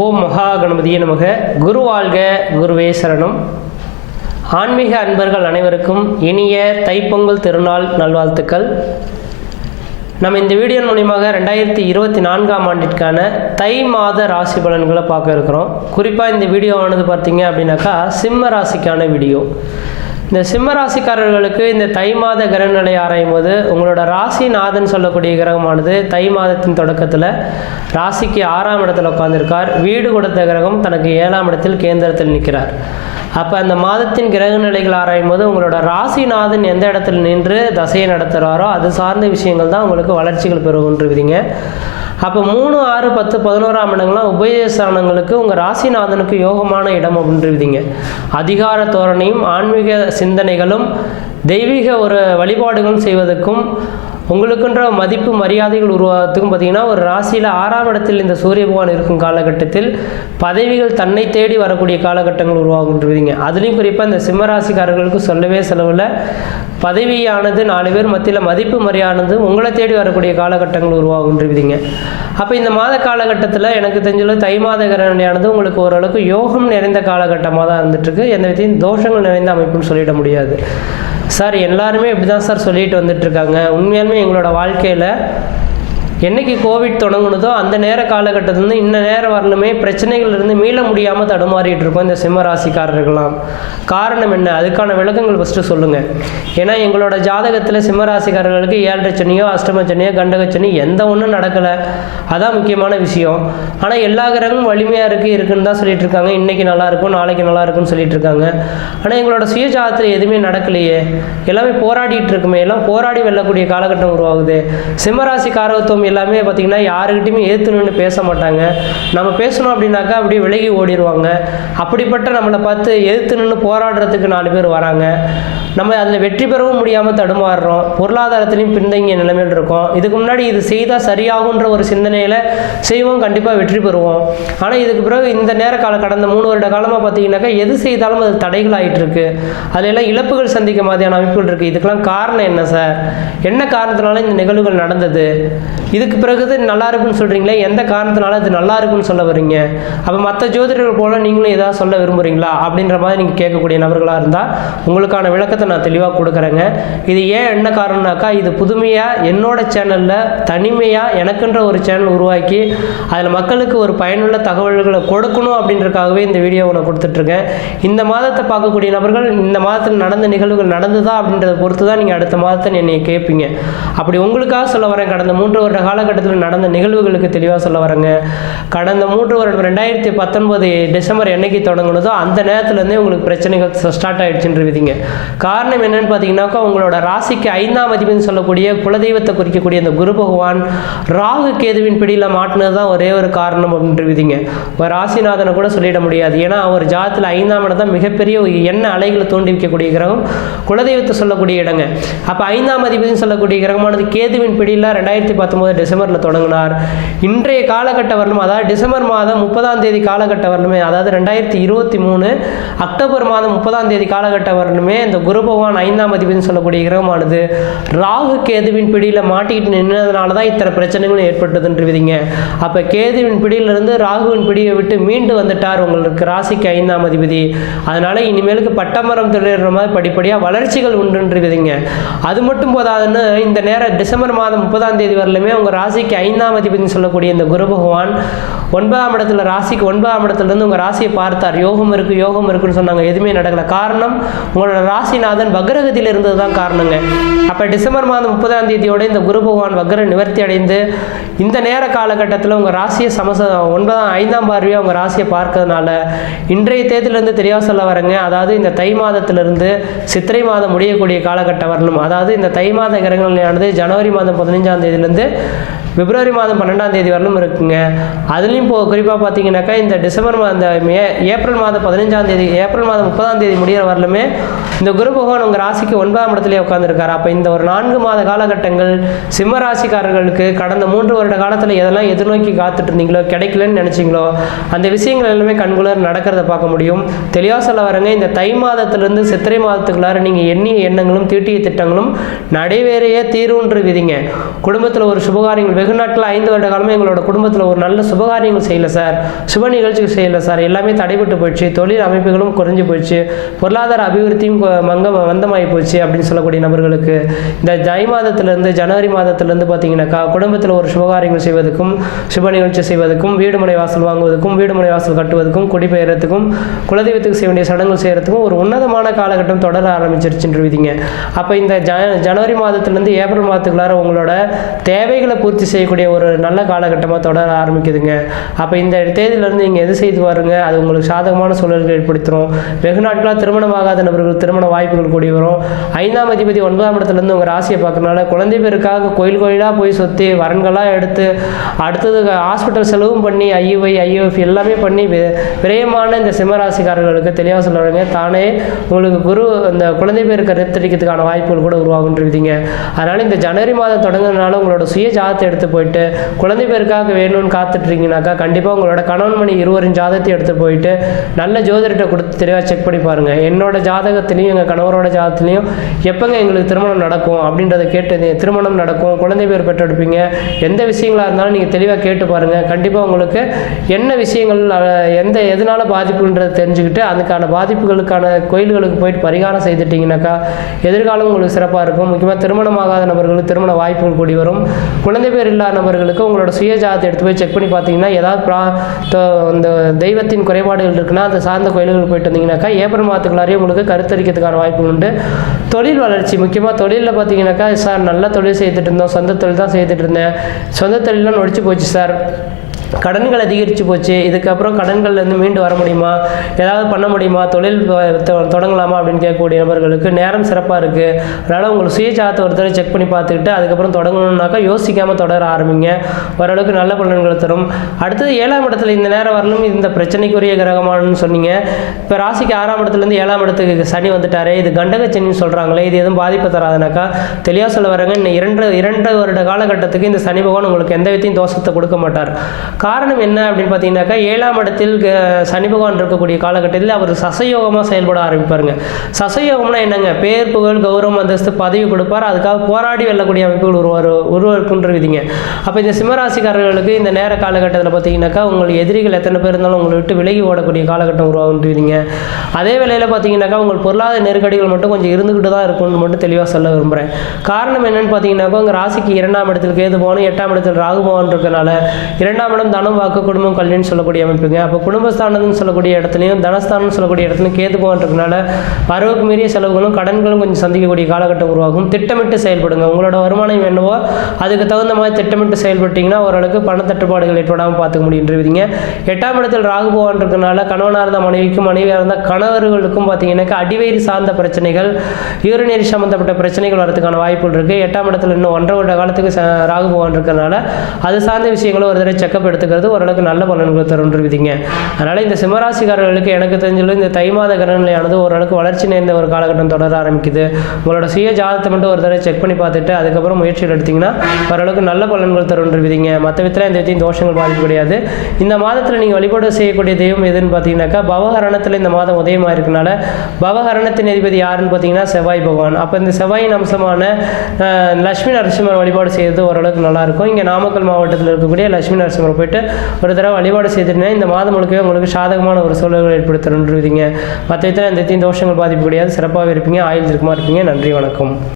ஓம் மகா கணபதியே நமக. குரு வாழ்க குருவே சரணம். ஆன்மீக அன்பர்கள் அனைவருக்கும் இனிய தைப்பொங்கல் திருநாள் நல்வாழ்த்துக்கள். நம்ம இந்த வீடியோ மூலியமாக ரெண்டாயிரத்தி இருபத்தி நான்காம் ஆண்டிற்கான தை மாத ராசி பலன்களை பார்க்க இருக்கிறோம். குறிப்பாக இந்த வீடியோவானது பார்த்தீங்க அப்படின்னாக்கா சிம்ம ராசிக்கான வீடியோ. இந்த சிம்ம ராசிக்காரர்களுக்கு இந்த தை மாத கிரகநிலை ஆராயும் போது உங்களோட ராசிநாதன் சொல்லக்கூடிய கிரகமானது தை மாதத்தின் தொடக்கத்தில் ராசிக்கு ஆறாம் இடத்துல உட்காந்துருக்கார் வீடு கொடுத்த கிரகம் தனக்கு ஏழாம் இடத்தில் கேந்திரத்தில் நிற்கிறார். அப்போ அந்த மாதத்தின் கிரக நிலைகள் ஆராயும் போது உங்களோட ராசிநாதன் எந்த இடத்துல நின்று தசையை நடத்துகிறாரோ அது சார்ந்த விஷயங்கள் தான் உங்களுக்கு வளர்ச்சிகள் பெறுகின்றிருக்கிறீங்க அப்போ மூணு ஆறு பத்து பதினோராம் இடங்கள்லாம் உபயஸ்தானங்களுக்கு உங்கள் ராசிநாதனுக்கு யோகமான இடம் அப்படின்றீங்க அதிகார தோரணையும் ஆன்மீக சிந்தனைகளும் தெய்வீக ஒரு வழிபாடுகளும் செய்வதற்கும் உங்களுக்குன்ற மதிப்பு மரியாதைகள் உருவாகிறதுக்கும் பார்த்தீங்கன்னா ஒரு ராசியில் ஆறாம் இடத்தில் இந்த சூரிய பகவான் இருக்கும் காலகட்டத்தில் பதவிகள் தன்னை தேடி வரக்கூடிய காலகட்டங்கள் உருவாகுன்றீங்க. அதுலேயும் குறிப்பாக இந்த சிம்மராசிக்காரர்களுக்கு சொல்லவே செலவில் பதவியானது நாலு பேர் மத்தியில் மதிப்பு மரியானது உங்களை தேடி வரக்கூடிய காலகட்டங்கள் உருவாகுன்றீங்க. அப்போ இந்த மாத காலகட்டத்தில் எனக்கு தெரிஞ்சளவு தை மாத கிரகணியானது உங்களுக்கு ஓரளவுக்கு யோகம் நிறைந்த காலகட்டமாக தான் இருந்துட்டுருக்கு. எந்த விதத்தையும் தோஷங்கள் நிறைந்த அமைப்புன்னு சொல்லிட முடியாது. சார் எல்லாருமே இப்படி தான் சார் சொல்லிட்டு வந்துட்டுருக்காங்க உண்மையாலுமே எங்களோட வாழ்க்கையில் என்னைக்கு கோவிட் தொடங்குனதோ அந்த நேர காலகட்டத்திலேருந்து இன்ன நேரம் வரலுமே பிரச்சனைகள் இருந்து மீள முடியாமல் தடுமாறிட்டு இருக்கோம் இந்த சிம்மராசிக்காரர்கள்லாம் காரணம் என்ன? அதுக்கான விளக்கங்கள் ஃபஸ்ட்டு சொல்லுங்கள் ஏன்னா எங்களோட ஜாதகத்தில் சிம்மராசிக்காரர்களுக்கு ஏழரை சனியோ அஷ்டம சனியோ கண்டக சனி எந்த ஒன்றும் நடக்கலை. அதான் முக்கியமான விஷயம். ஆனால் எல்லா கிரகமும் வலிமையாக இருக்குது இருக்குன்னு தான் சொல்லிட்டு இருக்காங்க இன்னைக்கு நல்லா இருக்கும் நாளைக்கு நல்லா இருக்கும்னு சொல்லிட்டு இருக்காங்க ஆனால் எங்களோட சுயஜாதத்தில் எதுவுமே நடக்கலையே. எல்லாமே போராடிட்டு இருக்குமே எல்லாம் போராடி வெல்லக்கூடிய காலகட்டம் உருவாகுது. சிம்மராசி காரகத்துவம் எல்லாமே பார்த்தீங்கன்னா யாருக்கிட்டையுமே ஏற்றுணுன்னு நின்று பேச மாட்டாங்க. நம்ம பேசணும் அப்படின்னாக்கா அப்படியே விலகி ஓடிடுவாங்க அப்படிப்பட்ட நம்மளை பார்த்து எதிர்த்து நின்று போராடுறதுக்கு நாலு பேர் வராங்க. நம்ம அதில் வெற்றி பெறவும் முடியாமல் தடுமாறுறோம். பொருளாதாரத்திலையும் பின்தங்கிய நிலைமையில் இருக்கோம். இதுக்கு முன்னாடி இது செய்தால் சரியாகுன்ற ஒரு சிந்தனையில் செய்வோம் கண்டிப்பாக வெற்றி பெறுவோம். ஆனால் இதுக்கு பிறகு இந்த நேர காலம் கடந்த மூணு வருட காலமாக பார்த்தீங்கன்னாக்கா எது செய்தாலும் அது தடைகள் ஆயிட்டு இருக்கு அதுல எல்லாம் இழப்புகள் சந்திக்க மாதிரியான அமைப்புகள் இருக்குது இதுக்கெல்லாம் காரணம் என்ன சார்? என்ன காரணத்தினால இந்த நிகழ்வுகள் நடந்தது? இது இதுக்கு பிறகு இது நல்லா இருக்குன்னு சொல்கிறீங்களே எந்த காரணத்தினால இது நல்லா இருக்குன்னு சொல்ல வரீங்க அப்போ மற்ற ஜோதிடர்கள் போல நீங்களும் ஏதாவது சொல்ல விரும்புகிறீங்களா அப்படின்ற மாதிரி நீங்கள் கேட்கக்கூடிய நபர்களாக இருந்தால் உங்களுக்கான விளக்கத்தை நான் தெளிவாக கொடுக்குறேங்க. இது ஏன் என்ன காரணம்னாக்கா இது புதுமையாக என்னோட சேனலில் தனிமையாக எனக்குன்ற ஒரு சேனல் உருவாக்கி அதில் மக்களுக்கு ஒரு பயனுள்ள தகவல்களை கொடுக்கணும் அப்படின்றக்காகவே இந்த வீடியோவை நான் கொடுத்துட்ருக்கேன். இந்த மாதத்தை பார்க்கக்கூடிய நபர்கள் இந்த மாதத்தில் நடந்த நிகழ்வுகள் நடந்ததா அப்படின்றத பொறுத்து தான் நீங்கள் அடுத்த மாதத்தை என்னை கேட்பீங்க அப்படி உங்களுக்காக சொல்ல வரேன். கடந்த மூன்று வருட காலகட்டத்தில் நடந்த நிகழ்வுகளுக்கு தெளிவாக சொல்ல வரேங்க. கடந்த மூன்று வருடம் ரெண்டாயிரத்தி பத்தொன்பது டிசம்பர் என்னைக்கு தொடங்குனதோ அந்த நேரத்துலேருந்தே உங்களுக்கு பிரச்சனைகள் ஸ்டார்ட் ஆயிடுச்சுன்னு விதிங்க. காரணம் என்னன்னு பார்த்தீங்கன்னாக்கா உங்களோட ராசிக்கு ஐந்தாம் அதிபதினு சொல்லக்கூடிய குலதெய்வத்தை குறிக்கக்கூடிய அந்த குரு பகவான் ராகு கேதுவின் பிடியில் மாட்டினது தான் ஒரே ஒரு காரணம் அப்படின்ற விதிங்க. ஒரு ராசிநாதனை கூட சொல்லிட முடியாது. ஏன்னா அவர் ஜாதத்தில் ஐந்தாம் இடம் தான் மிகப்பெரிய ஒரு எண்ண அலைகளை தூண்டி வைக்கக்கூடிய கிரகம் குலதெய்வத்தை சொல்லக்கூடிய இடங்க. அப்போ ஐந்தாம் அதிபதினு சொல்லக்கூடிய கிரகமானது கேதுவின் பிடியில் ரெண்டாயிரத்தி பத்தொம்போது டிசம்பரில் தொடங்கினார். இன்றைய காலகட்ட வரலும் அதாவது டிசம்பர் மாதம் முப்பதாம் தேதி காலகட்ட வரலுமே அதாவது ரெண்டாயிரத்தி இருபத்தி மூணு அக்டோபர் மாதம் முப்பதாம் தேதி காலகட்ட வரலுமே இந்த குரு பகவான் ஐந்தாம் அதிபதினு சொல்லக்கூடிய கிரகமானது ராகு கேதுவின் பிடியில் மாட்டிக்கிட்டு நின்றதுனால தான் இத்தனை பிரச்சனைகளும் ஏற்பட்டதுன்று விதிங்க அப்போ கேதுவின் பிடியிலிருந்து ராகுவின் பிடியை விட்டு மீண்டு வந்துட்டார் உங்களுக்கு ராசிக்கு ஐந்தாம் அதிபதி. அதனால் இனிமேலுக்கு பட்டமரம் தொழிற மாதிரி படிப்படியாக வளர்ச்சிகள் உண்டுன்று விதிங்க அது மட்டும் போதாதுன்னு இந்த நேரம் டிசம்பர் மாதம் முப்பதாம் தேதி வரலுமே உங்கள் ராசிக்கு ஐந்தாம் அதிபதினு சொல்லக்கூடிய இந்த குரு பகவான் ஒன்பதாம் இடத்துல ராசிக்கு ஒன்பதாம் இடத்துலேருந்து உங்கள் ராசியை பார்த்தார். யோகம் இருக்குது யோகம் இருக்குன்னு சொன்னாங்க. எதுவுமே நடக்கலை. காரணம் உங்களோட ராசிநாதன் வக்ரகதியில் இருந்தது தான் காரணங்க. அப்போ டிசம்பர் மாதம் முப்பதாம் தேதியோட இந்த குரு பகவான் வக்ர நிவர்த்தி அடைந்து இந்த நேர காலகட்டத்தில் உங்கள் ராசியை சமச ஒன்பதாம் ஐந்தாம் பார்வையாக உங்கள் ராசியை பார்க்கறதுனால இன்றைய தேதியிலேருந்து தெரியாம சொல்ல வரேங்க. அதாவது இந்த தை மாதத்திலிருந்து சித்திரை மாதம் முடியக்கூடிய காலகட்டம் வரணும். அதாவது இந்த தை மாத கிரகங்களானது ஜனவரி மாதம் பதினஞ்சாம் தேதியிலேருந்து பிப்ரவரி மாதம் பன்னெண்டாம் தேதி வரலும் இருக்குங்க. அதுலேயும் இப்போ குறிப்பாக பார்த்தீங்கன்னாக்கா இந்த டிசம்பர் மாதம் மே ஏப்ரல் மாதம் பதினஞ்சாம் தேதி ஏப்ரல் மாதம் முப்பதாம் தேதி முடிகிற வரலுமே இந்த குரு பகவான் உங்கள் ராசிக்கு ஒன்பதாம் இடத்துலேயே உட்காந்துருக்கார் அப்போ இந்த ஒரு நான்கு மாத காலகட்டங்கள் சிம்ம ராசிக்காரர்களுக்கு கடந்த மூன்று வருட காலத்தில் எதெல்லாம் எதிர்நோக்கி காத்துட்டு இருந்தீங்களோ கிடைக்கலன்னு நினச்சிங்களோ அந்த விஷயங்கள் எல்லாமே கண்குளர் நடக்கிறத பார்க்க முடியும். தெளிவாக சொல்ல வரங்க இந்த தை மாதத்துலேருந்து சித்திரை மாதத்துக்குள்ளார நீங்கள் எண்ணிய எண்ணங்களும் தீட்டிய திட்டங்களும் நடைவேறையே தீருன்று விதிங்க. குடும்பத்தில் ஒரு சுபகாரியங்கள் வெகு நாட்டில் ஐந்து வருட காலமாக எங்களோட குடும்பத்தில் ஒரு நல்ல சுபகாரியங்கள் செய்யல சார். சுப நிகழ்ச்சிகள் செய்யலை சார். எல்லாமே தடைபட்டு போயிடுச்சு. தொழில் அமைப்புகளும் குறைஞ்சி போயிடுச்சு. பொருளாதார அபிவிருத்தியும் மங்க மந்தமாகி போச்சு அப்படின்னு சொல்லக்கூடிய நபர்களுக்கு இந்த ஜை மாதத்திலிருந்து ஜனவரி மாதத்திலிருந்து பார்த்தீங்கன்னாக்கா குடும்பத்தில் ஒரு சுபகாரியங்கள் செய்வதற்கும் சுப நிகழ்ச்சி செய்வதற்கும் வீடு மனை வாசல் வாங்குவதற்கும் வீடு மனை வாசல் கட்டுவதற்கும் குடிபெயர்றதுக்கும் குலதெய்வத்துக்கு செய்ய வேண்டிய சடங்குகள் செய்யறதுக்கும் ஒரு உன்னதமான காலகட்டம் தொடர ஆரம்பிச்சிருச்சுன்னு அப்போ இந்த ஜ ஜனவரி மாதத்துலேருந்து ஏப்ரல் மாதத்துக்குள்ளார உங்களோட தேவைகளை பூர்த்தி செய்யக்கூடிய ஒரு நல்ல காலகட்டமாக தொடர ஆரம்பிக்குதுங்க. அப்போ இந்த தேதியிலேருந்து நீங்கள் எது செய்து பாருங்க? அது உங்களுக்கு சாதகமான சூழல்கள் ஏற்படுத்தும் வெகு நாட்களாக திருமணமாகாத நபர்கள் திருமண வாய்ப்புகள் கூடி வரும். ஐந்தாம் அதிபதி ஒன்பதாம் இடத்துலேருந்து உங்கள் ராசியை பார்க்கறனால குழந்தை பேருக்காக கோயில் கோயிலாக போய் சுற்றி வரன்களாக எடுத்து அடுத்தது ஹாஸ்பிட்டல் செலவும் பண்ணி ஐயுவை ஐயுஎஃப் எல்லாமே பண்ணி விரயமான இந்த சிம்மராசிக்காரர்களுக்கு தெளிவாக சொல்லுவாங்க தானே உங்களுக்கு குரு அந்த குழந்தை பேருக்கு ரத்தடிக்கிறதுக்கான வாய்ப்புகள் கூட உருவாகுன்றிருந்தீங்க அதனால் இந்த ஜனவரி மாதம் தொடங்குறதுனால உங்களோட சுய ஜாதத்தை எடுத்து போயிட்டு குழந்தை பேருக்காக வேணும்னு காத்துட்ருக்கீங்கனாக்கா கண்டிப்பாக உங்களோட கணவன் மணி இருவரின் ஜாதகத்தை எடுத்து போயிட்டு நல்ல ஜோதிடர்கிட்ட கொடுத்து தெளிவாக செக் பண்ணி பாருங்கள் என்னோட ஜாதகத்திலையும் எங்கள் கணவரோட ஜாதகத்திலையும் எப்போங்க எங்களுக்கு திருமணம் நடக்கும் அப்படின்றத கேட்டு திருமணம் நடக்கும் குழந்தை பேர் பெற்றெடுப்பீங்க எந்த விஷயங்களாக இருந்தாலும் நீங்கள் தெளிவாக கேட்டு பாருங்கள் கண்டிப்பாக உங்களுக்கு என்ன விஷயங்கள் எந்த எதனால பாதிப்புன்றதை தெரிஞ்சுக்கிட்டு அதுக்கான பாதிப்புகளுக்கான கோயில்களுக்கு போயிட்டு பரிகாரம் செய்துட்டீங்கன்னாக்கா எதிர்காலம் உங்களுக்கு சிறப்பாக இருக்கும். முக்கியமாக திருமணமாகாத நபர்களுக்கு திருமண வாய்ப்புகள் கூடி வரும். குழந்தை பேர் இல்லாதவர்களுக்கு உங்களோட சுயஜாதத்தை எடுத்து போய் செக் பண்ணி பார்த்தீங்கன்னா ஏதாவது ப்ரா இந்த தெய்வத்தின் குறைபாடுகள் இருக்குன்னா அந்த சார்ந்த கோயில்களுக்கு போயிட்டு வந்தீங்கன்னாக்கா ஏப்ரல் மாதத்துக்குள்ளாரையே உங்களுக்கு கருத்தரிக்கிறதுக்கான வாய்ப்பு உண்டு. தொழில் வளர்ச்சி முக்கியமாக தொழிலில் பார்த்தீங்கன்னாக்கா சார் நல்ல தொழில் செய்துட்டு இருந்தோம். சொந்த தொழில் தான் செய்துட்டு இருந்தேன். சொந்த தொழிலாம் நொடிச்சு போச்சு சார். கடன்கள் அதிகரித்து போச்சு. இதுக்கப்புறம் கடன்கள்லேருந்து மீண்டு வர முடியுமா? ஏதாவது பண்ண முடியுமா? தொழில் தொ- தொடங்கலாமா? அப்படின்னு கேட்கக்கூடிய நபர்களுக்கு நேரம் சிறப்பாக இருக்குது அதனால் உங்களுக்கு சுயஜாத்தை ஒரு தடவை செக் பண்ணி பார்த்துக்கிட்டு அதுக்கப்புறம் தொடங்கணுன்னாக்கா யோசிக்காமல் தொடர ஆரம்பிங்க. ஓரளவுக்கு நல்ல பலன்களை தரும். அடுத்தது ஏழாம் இடத்துல இந்த நேரம் வரலும் இந்த பிரச்சனைக்குரிய கிரகமானு சொன்னீங்க. இப்போ ராசிக்கு ஆறாம் இடத்துலேருந்து ஏழாம் இடத்துக்கு சனி வந்துட்டாரே. இது கண்டக சனின்னு சொல்கிறாங்களே இது எதுவும் பாதிப்பு தராதுனாக்கா தெளிவாக சொல்ல வரங்க. இன்னும் இரண்டு இரண்டு வருட காலகட்டத்துக்கு இந்த சனி பகவான் உங்களுக்கு எந்த விதத்தையும் தோஷத்தை கொடுக்க மாட்டார். காரணம் என்ன அப்படின்னு பார்த்தீங்கன்னாக்கா ஏழாம் இடத்தில் க- சனி பகவான் இருக்கக்கூடிய காலகட்டத்தில் அவர் சசயோகமாக செயல்பட ஆரம்பிப்பாருங்க. சசயோகம்னா என்னங்க? பேர் புகழ் கௌரவம் அந்தஸ்து பதவி கொடுப்பார். அதுக்காக போராடி வெல்லக்கூடிய அமைப்புகள் உருவாரு உருவாக்குன்ற விதிங்க. அப்போ இந்த சிம்மராசிக்காரர்களுக்கு இந்த நேர காலகட்டத்தில் பார்த்தீங்கன்னாக்கா உங்கள் எதிரிகள் எத்தனை பேர் இருந்தாலும் உங்களை விட்டு விலகி ஓடக்கூடிய காலகட்டம் உருவாகுன்றீங்க அதே வேளையில் பார்த்தீங்கன்னாக்கா உங்கள் பொருளாதார நெருக்கடிகள் மட்டும் கொஞ்சம் இருந்துக்கிட்டு தான் இருக்கும்னு மட்டும் தெளிவாக சொல்ல விரும்புகிறேன் காரணம் என்னன்னு பார்த்தீங்கன்னாக்கா உங்கள் ராசிக்கு இரண்டாம் இடத்தில் கேது போகணும் எட்டாம் இடத்தில் ராகு போகணும் இருக்கனால இரண்டாம் இடம் தனம் வாக்கு குடும்பம் கல்வின்னு சொல்லக்கூடிய அமைப்புங்க. அப்போ குடும்பஸ்தானம்னு சொல்லக்கூடிய இடத்துலையும் தனஸ்தானம்னு சொல்லக்கூடிய இடத்துலையும் கேது பகவான் இருக்கனால வரவுக்கு மீறிய செலவுகளும் கடன்களும் கொஞ்சம் சந்திக்கக்கூடிய காலகட்டம் உருவாகும். திட்டமிட்டு செயல்படுங்க. உங்களோட வருமானம் என்னவோ அதுக்கு தகுந்த மாதிரி திட்டமிட்டு செயல்பட்டீங்கன்னா ஓரளவுக்கு பணத்தட்டுப்பாடுகள் ஏற்படாமல் பார்த்துக்க முடியுன்றீங்க. எட்டாம் இடத்தில் ராகு பகவான் இருக்கனால கணவனாக இருந்த மனைவிக்கும் மனைவியாக இருந்த கணவர்களுக்கும் பார்த்தீங்கன்னாக்கா அடிவயிறு சார்ந்த பிரச்சனைகள் யூரினரி சம்மந்தப்பட்ட பிரச்சனைகள் வரதுக்கான வாய்ப்புகள் இருக்குது எட்டாம் இடத்துல இன்னும் ஒன்றரை வருட காலத்துக்கு ச- ராகு பகவான் அது சார்ந்த விஷயங்களும் ஒரு தடவை செக்கப் எடுத்துக்கிறது ஓரளவுக்கு நல்ல பலன்களை விதிங்க அதனால் இந்த சிம்மராசிக்காரர்களுக்கு எனக்கு தெரிஞ்சளவு இந்த தை மாத கிரகநிலையானது ஓரளவுக்கு வளர்ச்சி நேர்ந்த ஒரு காலகட்டம் தொடர ஆரம்பிக்குது. உங்களோட சுய ஜாதகத்தை மட்டும் ஒரு தடவை செக் பண்ணி பார்த்துட்டு அதுக்கப்புறம் முயற்சிகள் எடுத்தீங்கன்னா ஓரளவுக்கு நல்ல பலன்கள் தருன்றிருவீங்க மற்ற விதத்தில் எந்த விதத்தையும் தோஷங்கள் பாதிப்பு கிடையாது. இந்த மாதத்தில் நீங்கள் வழிபாடு செய்யக்கூடிய தெய்வம் எதுன்னு பார்த்தீங்கன்னாக்கா பவஹரணத்தில் இந்த மாதம் உதயமாக இருக்கனால பவஹரணத்தின் அதிபதி யாருன்னு பார்த்தீங்கன்னா செவ்வாய் பகவான். அப்போ இந்த செவ்வாயின் அம்சமான லட்சுமி நரசிம்மர் வழிபாடு செய்யறது ஓரளவுக்கு நல்லாயிருக்கும் இங்கே நாமக்கல் மாவட்டத்தில் இருக்கக்கூடிய லட்சுமி நரசிம்மர் போயிட்டு ஒரு தடவை வழிபாடு செய்திருந்தேன் இந்த மாதம் முழுக்கவே உங்களுக்கு சாதகமான ஒரு சூழல்கள் ஏற்படுத்தணுன்றீங்க மற்ற விதத்தில் இந்த விதத்தையும் தோஷங்கள் பாதிப்பு கிடையாது. சிறப்பாகவே இருப்பீங்க. ஆயுள் இருக்குமா இருப்பீங்க. நன்றி வணக்கம்.